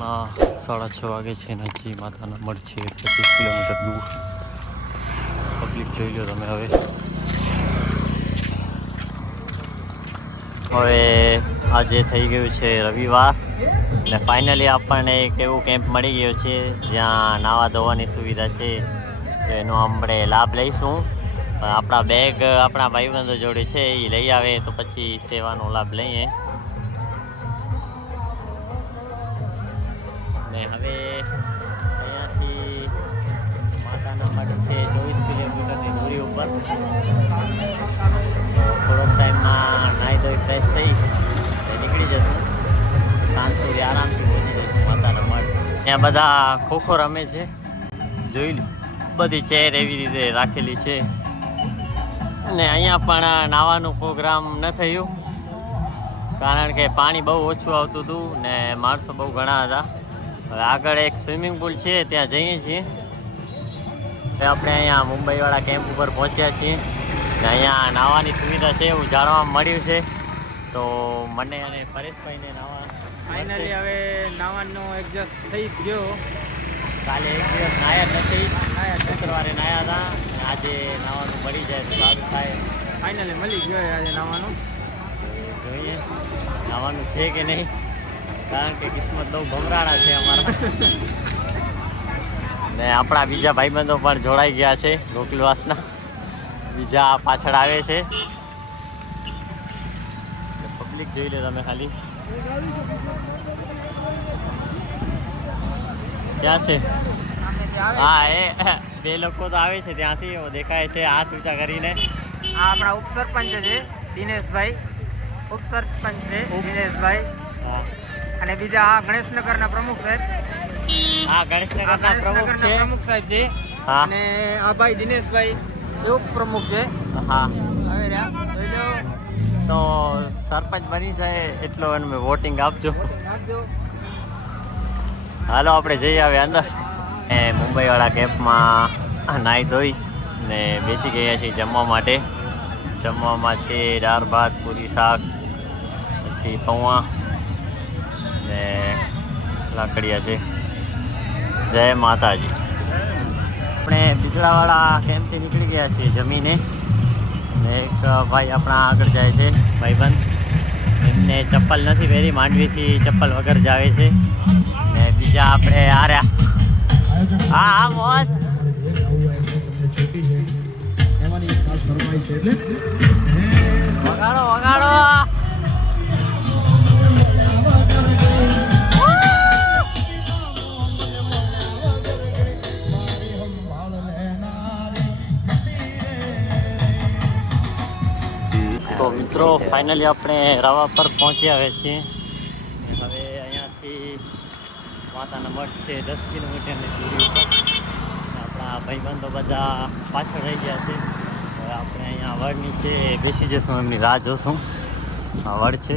રાતના 6:30 વાગે છે ને હજી માતાના મઢ છે 25 કિલોમીટર દૂર. પબ્લિક જોઈ લો તમે. હવે આજે થઈ ગયું છે રવિવાર ને ફાઇનલી આપણને એક એવું કેમ્પ મળી ગયો છે જ્યાં નાવા ધોવાની સુવિધા છે. તો એનો આપણે લાભ લઈશું. આપણા બેગ આપણા ભાઈબંધો જોડે છે, એ લઈ આવે તો પછી સેવાનો લાભ લઈએ. ને હવે અહીંયાથી માતાના મઢ છે 24 કિલોમીટરની દૂરી ઉપર. તો થોડોક ટાઈમમાં નાહી ધોઈ ફ્રેશ થઈ નીકળી જશું. સાંજ સુધી આરામથી પહોંચી જશું માતાના મઢ. ત્યાં બધા ખોખો રમે છે, જોઈ લો. બધી ચેર એવી રીતે રાખેલી છે. અને અહીંયા પણ નાવાનું પ્રોગ્રામ ન થયું કારણ કે પાણી બહુ ઓછું આવતું હતું ને માણસો બહુ ઘણા હતા. હવે આગળ એક સ્વિમિંગ પુલ છે, ત્યાં જઈએ છીએ. આપણે અહીંયા મુંબઈવાળા કેમ્પ ઉપર પહોંચ્યા છીએ ને અહીંયા નાહવાની સુવિધા છે એવું જાણવા મળ્યું છે. તો મને અને પરેશભાઈને નાવા ફાઇનલી હવે નાવાનો એડજસ્ટ થઈ ગયો. કાલે એક દિવસ નાહ્યા નથી, શુક્રવારે નાહ્યા હતા. આજે નાવાનું મળી જાય તો સારું થાય. ફાઇનલી મળી ગયો આજે નાવાનું. જોઈએ નાવાનું છે કે નહીં, કારણ કે કિસ્મત બહુ ભમરાડા છે અમારા. ને આપણા બીજા ભાઈબંધો પણ જોડાઈ ગયા છે ગોકુલવાસના. બીજા પાછળ આવે છે. પબ્લિક જોઈ લે તમે ખાલી. ક્યાં છે? હા, એ બે લોકો તો આવે છે ત્યાંથી, દેખાય છે હાથ ઊંચા કરીને. આ આપણા ઉપસરપંચ છે દિનેશભાઈ, ઉપસરપંચ છે દિનેશભાઈ. હા, અને બીજા આ ગણેશનગરના પ્રમુખ સાહેબ. હા, ગણેશનગરના પ્રમુખ છે, પ્રમુખ સાહેબ છે. હા. અને આ ભાઈ દિનેશભાઈ એ ઉપપ્રમુખ છે. હા, હવે રહ્યા જોઈ લો. તો સરપંચ બની જાય એટલો એને વોટિંગ આપજો. હાલો આપણે જઈ આવે અંદર. મુંબઈવાળા કેમ્પમાં નાહી ધોઈ ને બેસી ગયા છીએ જમવા માટે. જમવામાં છે દાળ ભાત, પૂરી, શાક, પછી પૌવા ને લાકડિયા છે. જય માતાજી. આપણે બીજળાવાળા કેમ્પથી નીકળી ગયા છીએ જમીને. ને એક ભાઈ આપણા આગળ જાય છે ભાઈબંધ. એમને ચપ્પલ નથી પહેરી, માંડવીથી ચપ્પલ વગર જ આવે છે. ને બીજા આપણે હાર્યા. હા હા મોજ. વગાડો વગાડો. તો મિત્રો ફાઇનલી આપણે રવા પર પહોંચી આવ્યા છીએ. હવે અહીંયાથી માતાના મઢ છે 10 કિલોમીટરની દૂરી ઉપર. આપણા ભાઈબંધો બધા પાછળ રહી ગયા છે. હવે આપણે અહીંયા વડ નીચે બેસી જશું, એમની રાહ જોશું. આ વડ છે,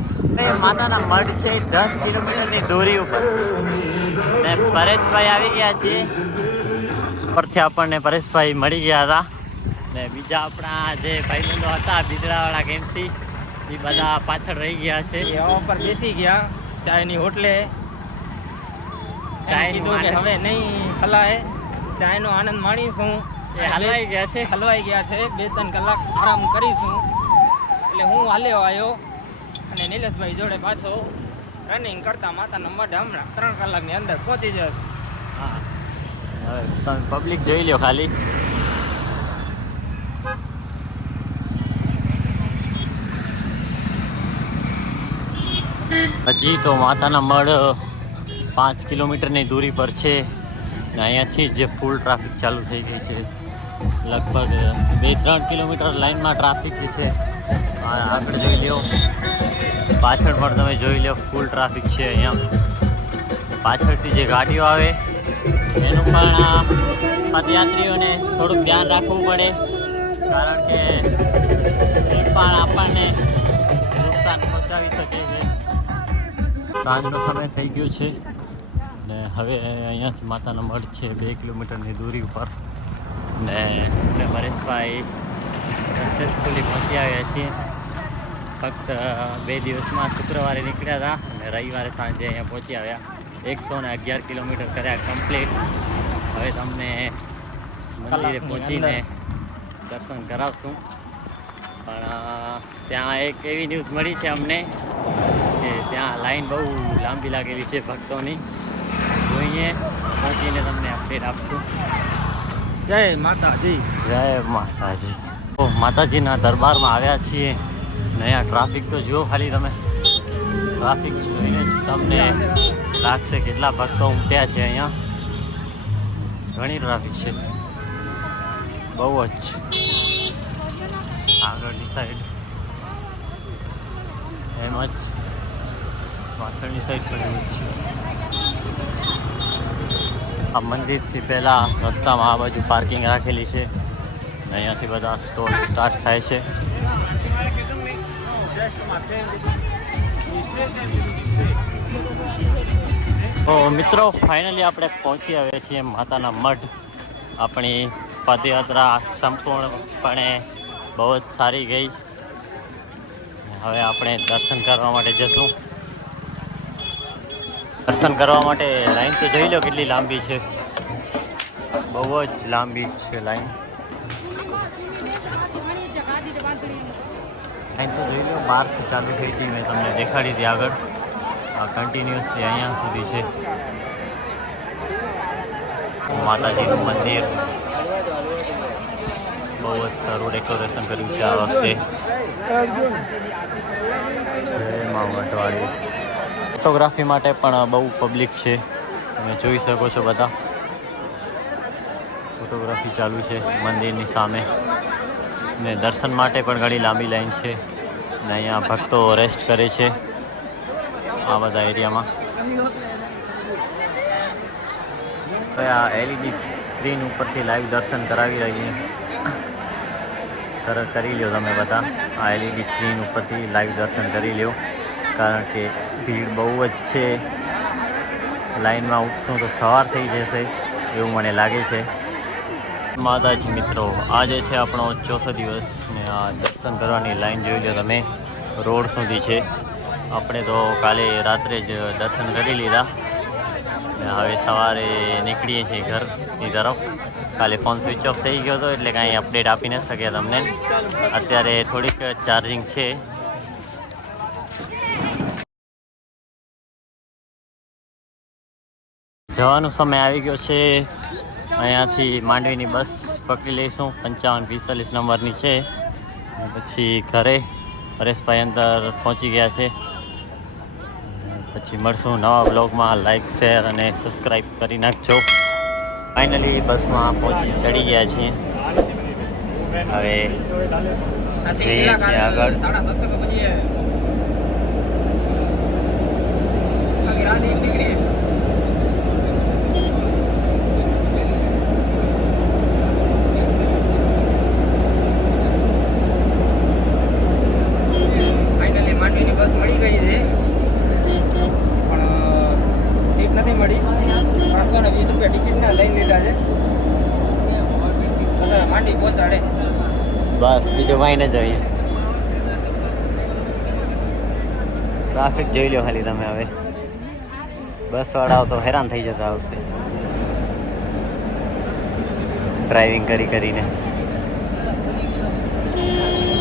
માતાના મઢ છે 10 કિલોમીટરની દૂરી ઉપર. ને પરેશભાઈ આવી ગયા છીએ. પરથી આપણને પરેશભાઈ મળી ગયા હતા. ને બીજા આપણા જે ભાઈબંધો હતા બીજળાવાળા કેમ્પથી, એ બધા પાછળ રહી ગયા છે. હવા પર બેસી ગયા ચાયની હોટલે. ચાય કીધું કે હવે નહીં ખલાય, ચાયનો આનંદ માણીશું. એ હલવાઈ ગયા છે. 2-3 કલાક આરામ કરીશું. એટલે હું હાલ્યો આવ્યો અને નિલેશભાઈ જોડે પાછો રનિંગ કરતા માતાના મઢ હમણાં 3 કલાકની અંદર પહોંચી જશે. હા, હવે તમે પબ્લિક જોઈ લો ખાલી. હજી તો માતાના મઢ 5 કિલોમીટરની દૂરી પર છે. ને અહીંયાથી જ ફૂલ ટ્રાફિક ચાલુ થઈ ગઈ છે. લગભગ 2-3 કિલોમીટર લાઇનમાં ટ્રાફિક છે. આગળ જોઈ લો, પાછળ પણ તમે જોઈ લો ફૂલ ટ્રાફિક છે અહીંયા. પાછળથી જે ગાડીઓ આવે એનું પણ પદયાત્રીઓને થોડુંક ધ્યાન રાખવું પડે, કારણ કે એ પણ આપણને નુકસાન પહોંચાડી શકે છે. સાંજનો સમય થઈ ગયો છે ને હવે અહીંયાથી માતાના મઢ છે 2 કિલોમીટરની દૂરી ઉપર. ને પરેશભાઈ સક્સેસફુલી પહોંચી આવ્યા છીએ. ફક્ત 2 દિવસમાં શુક્રવારે નીકળ્યા હતા અને રવિવારે સાંજે અહીંયા પહોંચી આવ્યા. 111 કિલોમીટર કર્યા કમ્પ્લીટ. હવે તમને મંદિરે કલાકની પહોંચીને દર્શન કરાવશું. પણ ત્યાં એક એવી ન્યૂઝ મળી છે અમને કે ત્યાં લાઈન બહુ લાંબી લાગેલી છે ભક્તોની. જોઈએ, પહોંચીને તમને અપડેટ આપશું. જય માતાજી. જય માતાજી. તો માતાજીના દરબારમાં આવ્યા છીએ ને અહીંયા ટ્રાફિક તો જુઓ ખાલી તમે. ટ્રાફિક જોઈને તમને લાગશે કેટલા ભક્તો ઉમટ્યા છે અહીંયા. ઘણી ટ્રાફિક છે, બહુ જ. આગળની સાઈડ એમ જ, પાછળની સાઈડ પણ એવું જ છે. આ મંદિરથી પહેલાં રસ્તામાં આ બાજુ પાર્કિંગ રાખેલી છે. અહીંયાથી બધા સ્ટોલ સ્ટાર્ટ થાય છે. તો મિત્રો ફાઇનલી આપણે પહોંચી આવ્યા છીએ માતાના મઢ. આપણી પદયાત્રા સંપૂર્ણપણે બહુ જ સારી ગઈ. હવે આપણે દર્શન કરવા માટે જશું. દર્શન કરવા માટે લાઈન તો જોઈ લો કેટલી લાંબી છે, બહુ જ લાંબી છે લાઈન. લાઈન તો જોઈ લો, 12થી ચાલુ થઈ હતી, મેં તમને દેખાડી હતી આગળ. આ કન્ટિન્યુઅસલી અહીંયા સુધી છે. માતાજીનું મંદિર બહુ જ સારું ડેકોરેશન કર્યું છે આ વખતે. ફોટોગ્રાફી માટે પણ બહુ પબ્લિક છે, તમે જોઈ શકો છો. બધા ફોટોગ્રાફી ચાલુ છે મંદિરની સામે. ને દર્શન માટે પણ ઘણી લાંબી લાઈન છે. ને અહીંયા ભક્તો રેસ્ટ કરે છે આ બધા એરિયામાં. આ એલઈડી સ્ક્રીન ઉપરથી લાઈવ દર્શન કરાવી રહી છે. તરત કરી લો તમે બધા. આ એલઈડી સ્ક્રીન ઉપરથી લાઈવ દર્શન કરી લો, કારણ કે ભીડ બહુ જ છે. લાઈનમાં ઉઠશું તો સવાર થઈ જશે એવું મને લાગે છે. માતાજી મિત્રો, આજે છે આપણો ચોથો દિવસ ને આ દર્શન કરવાની લાઈન જોઈ લો તમે, રોડ સુધી છે. આપણે તો કાલે રાત્રે જ દર્શન કરી લીધા ને હવે સવારે નીકળીએ છીએ ઘરની તરફ. કાલે ફોન સ્વિચ ઓફ થઈ ગયો હતો એટલે કાંઈ અપડેટ આપી ન શક્યા તમને. અત્યારે થોડીક ચાર્જિંગ છે. જવાનો સમય આવી ગયો છે. અહીંયાથી માંડવીની બસ પકડી લઈશું, 5545 નંબરની છે. પછી ઘરે પરેશભાઈ અંદર પહોંચી ગયા છે. પછી મળશું નવા બ્લોગમાં. લાઈક, શેર અને સબસ્ક્રાઈબ કરી નાખજો. ફાઇનલી બસમાં ચડી ગયા છીએ. હવે જઈએ છીએ આગળ. બસ મળી ગઈ છે પણ સીટ નથી મળી. 520 રૂપિયા ટિકિટના લઈ લીધા છે. માંડી પહોંચાડે બસ, બીજું કાંઈ ન જોઈએ. ટ્રાફિક જોઈ લો ખાલી તમે. હવે બસવાળાઓ તો હેરાન થઈ જતા આવશે ડ્રાઇવિંગ કરીને.